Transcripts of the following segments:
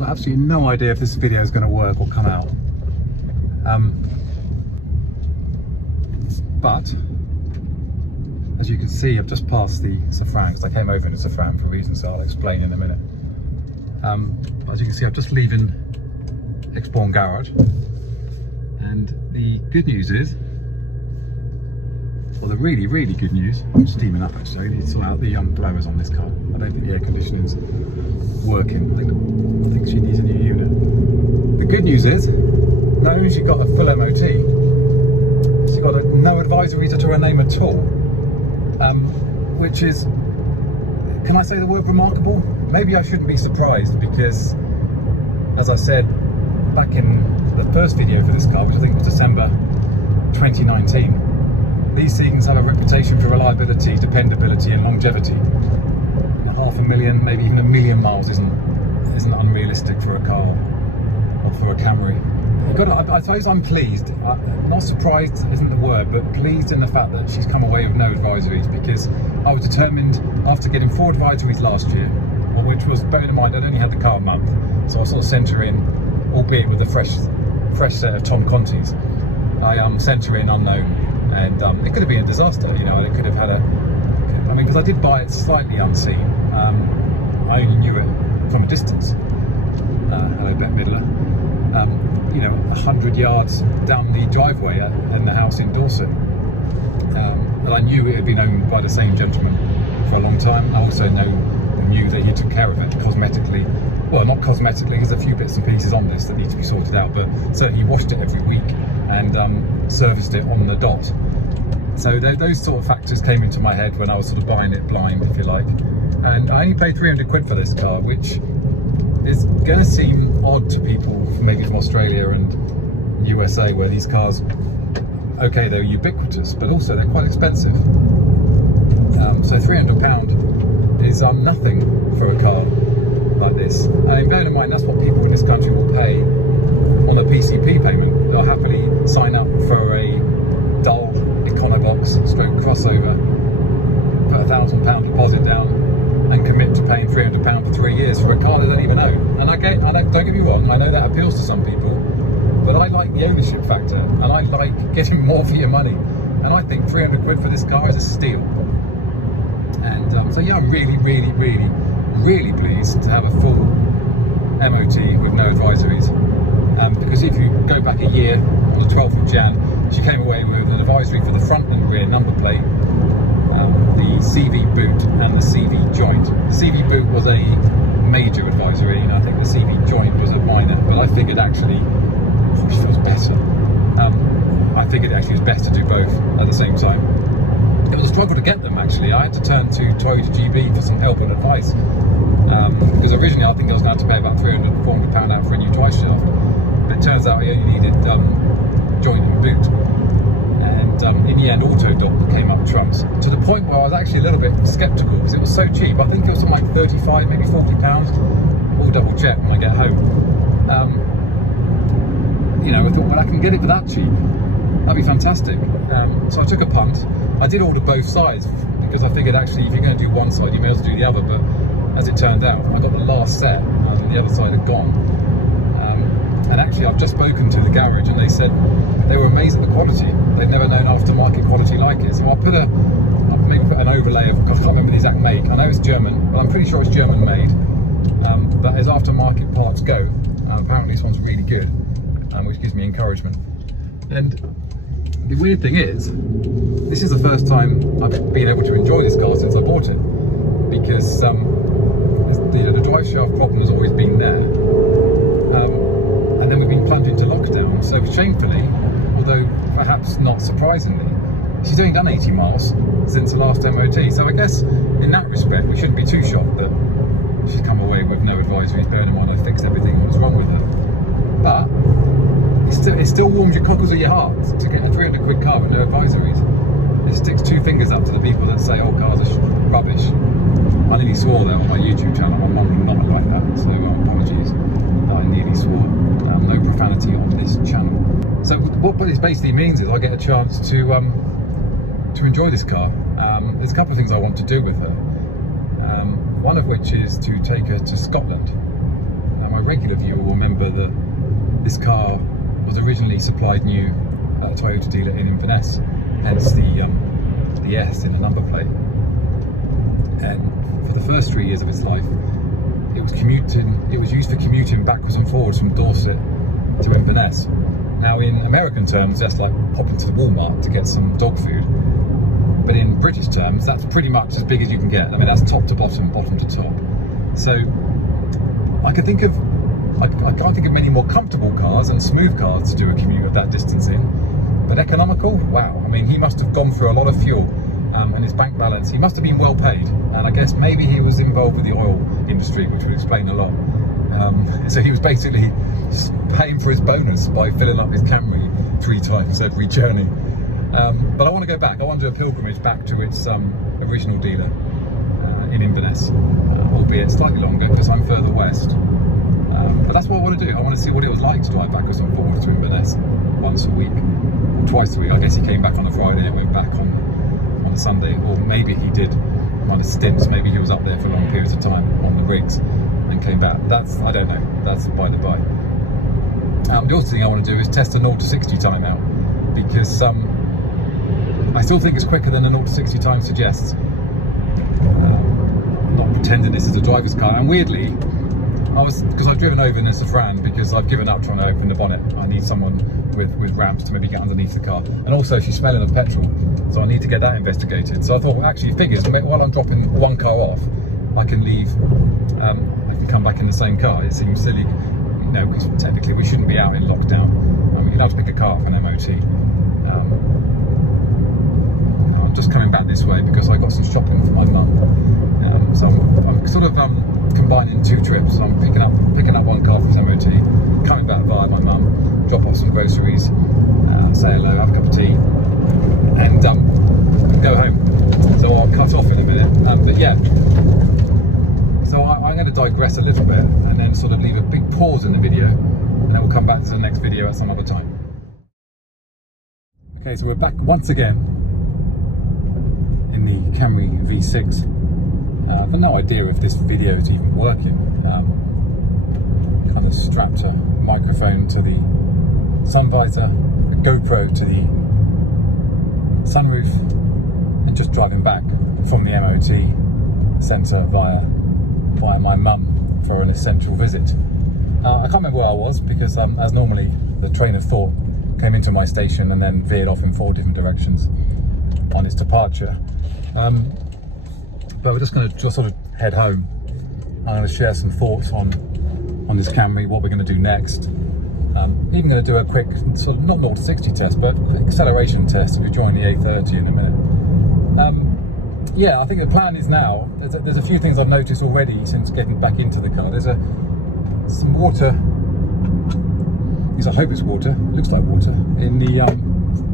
I've absolutely no idea if this video is going to work or come out. But as you can see, I've just passed the Safran because I came over in a Safran for reasons that I'll explain in a minute. As you can see, I'm just leaving Exbourne Garage, and the good news is, well, the really, really good news, I'm steaming up actually, I need to sort out the blowers on this car. I don't think the air conditioning's working. I think she needs a new unit. The good news is, not only has she got a full MOT, she's got no advisories to her name at all, which is, can I say the word remarkable? Maybe I shouldn't be surprised because, as I said back in the first video for this car, which I think was December 2019, these things have a reputation for reliability, dependability and longevity. 500,000, maybe even 1 million miles isn't unrealistic for a car or for a Camry. I suppose I'm pleased, not surprised isn't the word, but pleased in the fact that she's come away with no advisories, because I was determined after getting 4 advisories last year, which was, bearing in mind I'd only had the car a month, so I sort of sent her in, albeit with a fresh set of Tom Conti's. I sent her in unknown, and it could have been a disaster, you know, and it could have had because I did buy it slightly unseen. I only knew it from a distance. Hello, Bette Midler. You know, 100 yards down the driveway in the house in Dorset. And I knew it had been owned by the same gentleman for a long time. I also knew that he took care of it cosmetically. Well, not cosmetically, there's a few bits and pieces on this that need to be sorted out, but certainly he washed it every week and serviced it on the dot. So those sort of factors came into my head when I was sort of buying it blind, if you like. And I only paid 300 quid for this car, which is going to seem odd to people maybe from Australia and USA, where these cars, okay, they're ubiquitous, but also they're quite expensive. So £300 is nothing for a car like this. And bear in mind, that's what people in this country will pay on a PCP payment. They'll happily sign up for a dull Econobox stroke crossover, put £1,000 deposit down, and commit to paying £300 for 3 years for a car they don't even own. And don't get me wrong, I know that appeals to some people, but I like the ownership factor, and I like getting more for your money. And I think 300 quid for this car is a steal. And so yeah, I'm really, really, really, really pleased to have a full MOT with no advisories. Because if you go back a year, on the 12th of Jan, she came away with an advisory for the front and rear number plate, the CV boot and the CV joint. The CV boot was a major advisory, and I think the CV joint was a minor, but I figured actually, which feels better, I figured it actually was best to do both at the same time. It was a struggle to get them actually. I had to turn to Toyota GB for some help and advice, because originally I think I was going to have to pay about £300–400 out for a new drive shaft, but it turns out I only needed joint and boot. In the end, Autodoc came up trumps, to the point where I was actually a little bit sceptical because it was so cheap. I think it was something like £35, maybe £40. We'll double check when I get home. You know, I thought, well, I can get it for that cheap. That'd be fantastic. So I took a punt. I did order both sides because I figured actually if you're going to do one side, you may as well do the other. But as it turned out, I got the last set and the other side had gone. And actually, I've just spoken to the garage and they said they were amazed at the quality. They've never known aftermarket quality like it. So I'll maybe put an overlay of, I can't remember the exact make. I know it's German, but I'm pretty sure it's German made. But as aftermarket parts go, apparently this one's really good, which gives me encouragement. And the weird thing is, this is the first time I've been able to enjoy this car since I bought it, because the drive shaft problem has always been there. And then we've been plunged into lockdown, so shamefully, although perhaps not surprisingly, she's only done 80 miles since the last MOT. So I guess in that respect, we shouldn't be too shocked that she's come away with no advisories, bearing in mind I fixed everything that was wrong with her. But it still warms your cockles of your heart to get a 300 quid car with no advisories. It sticks 2 fingers up to the people that say, oh, cars are rubbish. I nearly swore that on my YouTube channel. My mum would not like that, so apologies that I nearly swore. No profanity on this channel. So what this basically means is I get a chance to enjoy this car. There's a couple of things I want to do with her. One of which is to take her to Scotland. I regularly particular viewer will remember that this car was originally supplied new at a Toyota dealer in Inverness, hence the S in the number plate. And for the first 3 years of its life, it was used for commuting backwards and forwards from Dorset to Inverness. Now, in American terms, that's like popping to the Walmart to get some dog food. But in British terms, that's pretty much as big as you can get. I mean, that's top to bottom, bottom to top. So I can't think of many more comfortable cars and smooth cars to do a commute of that distance in. But economical, wow. I mean, he must have gone through a lot of fuel, and his bank balance, he must have been well paid. And I guess maybe he was involved with the oil industry, which would explain a lot. So he was basically paying for his bonus by filling up his Camry 3 times every journey. But I want to go back. I want to do a pilgrimage back to its original dealer in Inverness, albeit slightly longer because I'm further west. But that's what I want to do. I want to see what it was like to drive backwards and forwards to Inverness once a week, or twice a week. I guess he came back on a Friday and went back on a Sunday, or maybe he did kind of stints. Maybe he was up there for long periods of time on the rigs and came back. I don't know. That's by the by. The other thing I want to do is test a 0 to 60 time out, because I still think it's quicker than a 0 to 60 time suggests. I'm not pretending this is a driver's car, and weirdly, because I've driven over in a Safran, because I've given up trying to open the bonnet. I need someone with ramps to maybe get underneath the car, and also she's smelling of petrol, so I need to get that investigated. So I thought, well, actually, figures, while I'm dropping one car off, I can leave, I can come back in the same car. It seems silly, because technically we shouldn't be out in lockdown. You'd have to pick a car up for an MOT. I'm just coming back this way because I got some shopping for my mum. So I'm sort of combining 2 trips. So I'm picking up one car for his MOT, coming back via my mum, drop off some groceries, say hello, have a cup of tea, and go home. So I'll cut off in a minute. But yeah, so I'm going to digress a little bit and then sort of leave a big pause in the video, and then we'll come back to the next video at some other time. Okay, so we're back once again in the Camry V6. I've got no idea if this video is even working. Kind of strapped a microphone to the sun visor, a GoPro to the sunroof, and just driving back from the MOT centre via my mum for an essential visit. I can't remember where I was because, as normally, the train of thought came into my station and then veered off in 4 different directions on its departure. But we're just going to sort of head home. I'm going to share some thoughts on this Camry, what we're going to do next. Even going to do a quick, sort of not 0 to 60 test, but acceleration test if you join the A30 in a minute. Yeah, I think the plan is now, there's a few things I've noticed already since getting back into the car. There's some water, at least I hope it's water, it looks like water, in the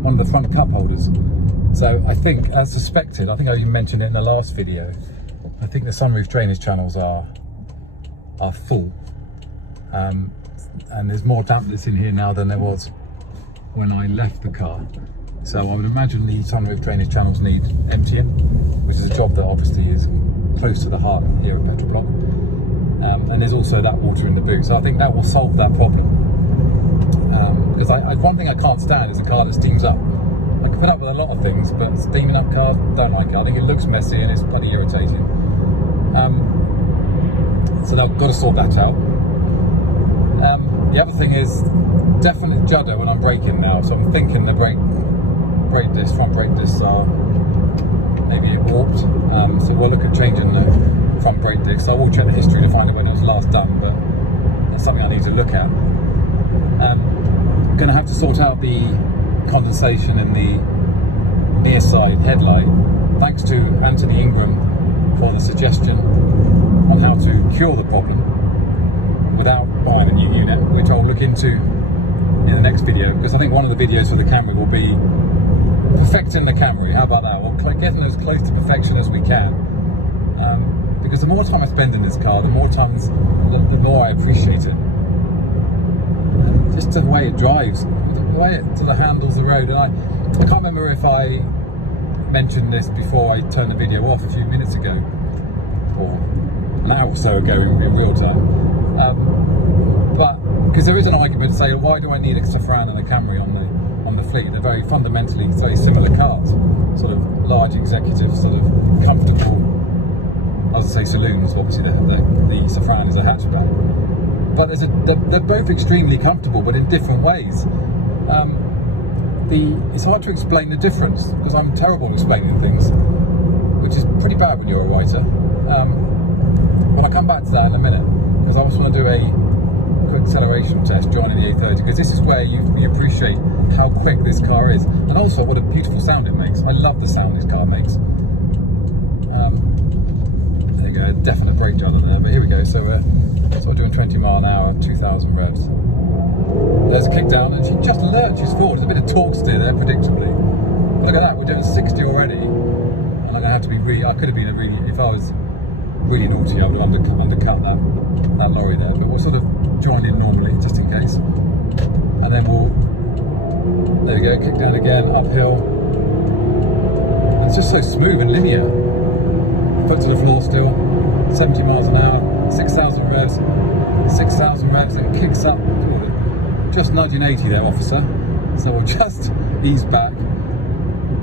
one of the front cup holders. So I think, as suspected, I think I even mentioned it in the last video, I think the sunroof drainage channels are full. And there's more dampness in here now than there was when I left the car. So I would imagine the sunroof drainage channels need emptying, which is a job that obviously is close to the heart here at Petrol Block. And there's also that water in the boot. So I think that will solve that problem. Because one thing I can't stand is a car that steams up. I can put up with a lot of things, but steaming up cars, don't like it. I think it looks messy and it's bloody irritating. So they've got to sort that out. The other thing is definitely judder when I'm braking now. So I'm thinking the front brake discs are maybe warped. So we'll look at changing the front brake discs. I will check the history to find out when it was last done, but that's something I need to look at. I'm going to have to sort out the condensation in the near side headlight. Thanks to Anthony Ingram for the suggestion on how to cure the problem without buying a new unit, which I'll look into in the next video, because I think one of the videos for the Camry will be perfecting the Camry. How about that? We're getting as close to perfection as we can, because the more time I spend in this car, the more I appreciate it. Just the way it drives, the way it sort of handles the road. And I can't remember if I mentioned this before I turned the video off a few minutes ago, or an hour or so ago in real time. because there is an argument to say, why do I need a Safran and a Camry on the fleet? They're very fundamentally very similar cars, sort of large executive, sort of comfortable. I would say saloons. Obviously, the Safran is a hatchback, but they're both extremely comfortable, but in different ways. It's hard to explain the difference because I'm terrible at explaining things, which is pretty bad when you're a writer. But I'll come back to that in a minute because I just want to do a quick acceleration test joining the A30, because this is where you appreciate how quick this car is, and also what a beautiful sound it makes. I love the sound this car makes. There you go, definite brake job there, but here we go. So we're doing 20 mile an hour, 2,000 revs. There's a kick down, and she just lurches forward. There's a bit of torque steer there, predictably. But look at that, we're doing 60 already, and I'm going to have to be really. I could have been if I was really naughty, I would have undercut that lorry there. But we'll sort of join in normally, just in case. And then there we go, kick down again, uphill. And it's just so smooth and linear. Foot to the floor still, 70 miles an hour, 6,000 revs, 6,000 revs, and it kicks up. Just nudging 80 there, officer. So we'll just ease back.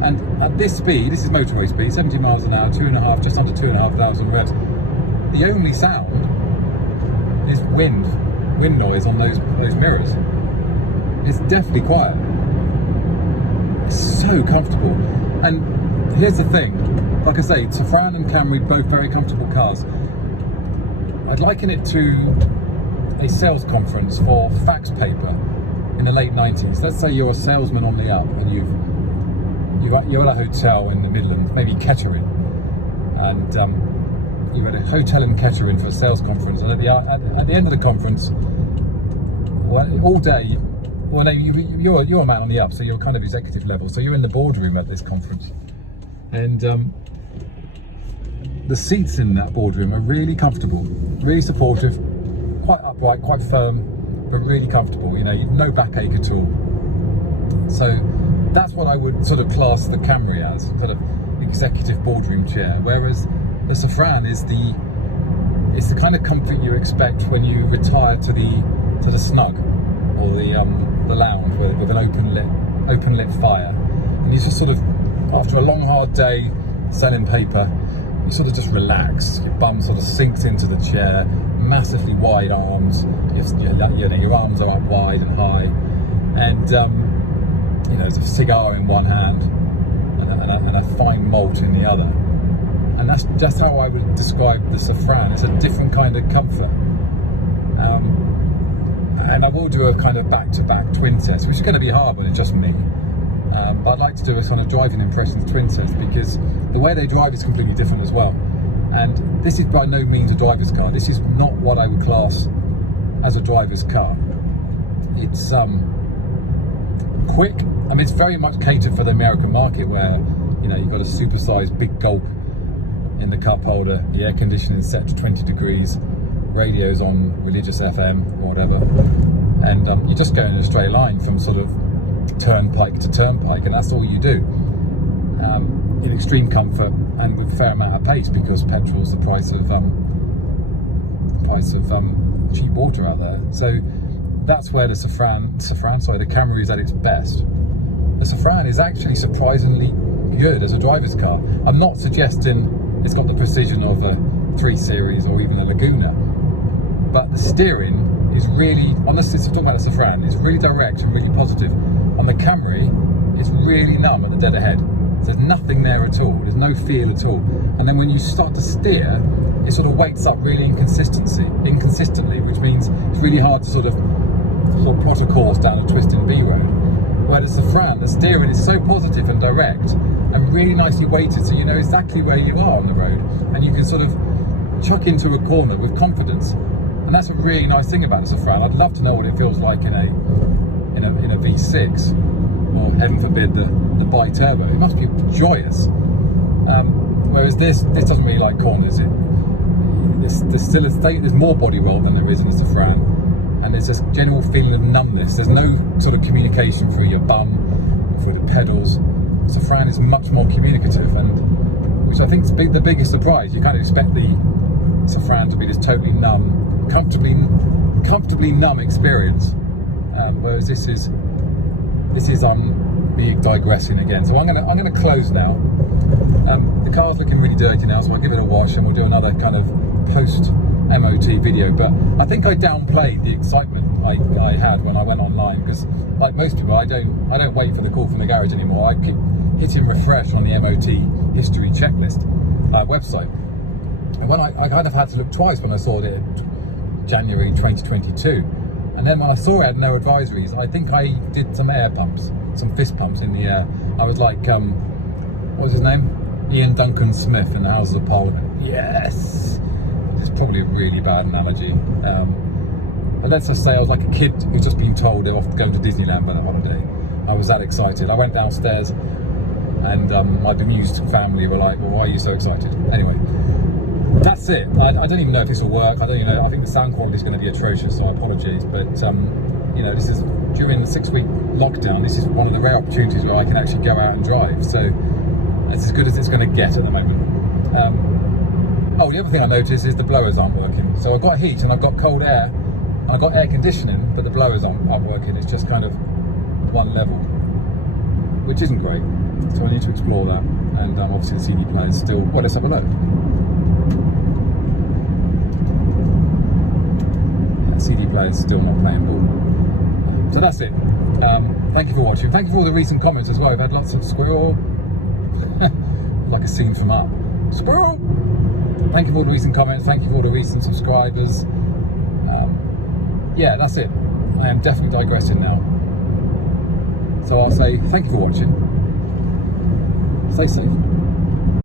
And at this speed, this is motorway speed, 70 miles an hour, just under 2,500 revs. The only sound is wind noise on those mirrors. It's definitely quiet. It's so comfortable. And here's the thing, like I say, Safran and Camry, both very comfortable cars. I'd liken it to a sales conference for fax paper in the late 90s. Let's say you're a salesman on the up and you're at a hotel in the Midlands, maybe Kettering, and you're at a hotel in Kettering for a sales conference, and at the end of the conference, all day, you're a man on the up, so you're kind of executive level, so you're in the boardroom at this conference, and the seats in that boardroom are really comfortable, really supportive, quite upright, quite firm, but really comfortable. You know, no backache at all. So that's what I would sort of class the Camry as, sort of executive boardroom chair, whereas the Safran is the kind of comfort you expect when you retire to the snug or the lounge with an open lit fire, and you just sort of, after a long hard day selling paper, you sort of just relax. Your bum sort of sinks into the chair, massively wide arms. Your arms are up wide and high, and there's a cigar in one hand and a fine malt in the other. And that's just how I would describe the Safran. It's a different kind of comfort. And I will do a kind of back-to-back twin test, which is going to be hard when it's just me. But I'd like to do a kind of driving impressions twin test, because the way they drive is completely different as well. And this is by no means a driver's car. This is not what I would class as a driver's car. It's quick. I mean, it's very much catered for the American market, where you've got a supersized big gulp in the cup holder, the air conditioning set to 20 degrees, radios on religious FM or whatever, and you're just going in a straight line from sort of turnpike to turnpike, and that's all you do, in extreme comfort and with a fair amount of pace, because petrol's the price of cheap water out there. So that's where the Camry is at its best. The Safran is actually surprisingly good as a driver's car. I'm not suggesting it's got the precision of a 3 Series or even a Laguna, but the steering is really, honestly, talking about the Safran, it's really direct and really positive. On the Camry, it's really numb at the dead ahead. There's nothing there at all. There's no feel at all. And then when you start to steer, it sort of wakes up really inconsistently, which means it's really hard to sort of plot a course down a twisting B road. Whereas the Safran, the steering is so positive and direct and really nicely weighted, so you know exactly where you are on the road, and you can sort of chuck into a corner with confidence. And that's a really nice thing about the Safran. I'd love to know what it feels like in a V6, or heaven forbid the bi-turbo. It must be joyous. Whereas this doesn't really like corners. There's more body roll than there is in the Safran, and there's this general feeling of numbness. There's no sort of communication through your bum or through the pedals. Safran is much more communicative, and which I think is the biggest surprise. You kind of expect the Safran to be this totally numb, comfortably comfortably numb experience, whereas this is me digressing again. So I'm gonna close now. The car's looking really dirty now, so I'll give it a wash and we'll do another kind of post MOT video. But I think I downplayed the excitement I had when I went online, because like most people, I don't wait for the call from the garage anymore. I keep hitting refresh on the MOT history checklist website, and when I kind of had to look twice when I saw it January 2022, and then when I saw it had no advisories, I think I did some air pumps, some fist pumps in the air. I was like, what was his name? Ian Duncan Smith in the Houses of Parliament. Yes! It's probably a really bad analogy. But let's just say I was like a kid who's just been told they're off going to Disneyland on a holiday. I was that excited. I went downstairs and my bemused family were like, well, why are you so excited? Anyway, that's it. I don't even know if this will work. I don't even know. I think the sound quality is going to be atrocious, so apologies. But, you know, this is during the 6-week lockdown. This is one of the rare opportunities where I can actually go out and drive. So it's as good as it's going to get at the moment. Oh, the other thing I noticed is the blowers aren't working. So I've got heat and I've got cold air. And I've got air conditioning, but the blowers aren't working. It's just kind of one level, which isn't great. So I need to explore that. And obviously the CD player is still, well, let's have a look. Yeah, CD player is still not playing ball. So that's it. Thank you for watching. Thank you for all the recent comments as well. We've had lots of squirrel, like a scene from Up. Squirrel! Thank you for all the recent comments. Thank you for all the recent subscribers. Yeah, that's it. I am definitely digressing now. So I'll say thank you for watching. Stay safe.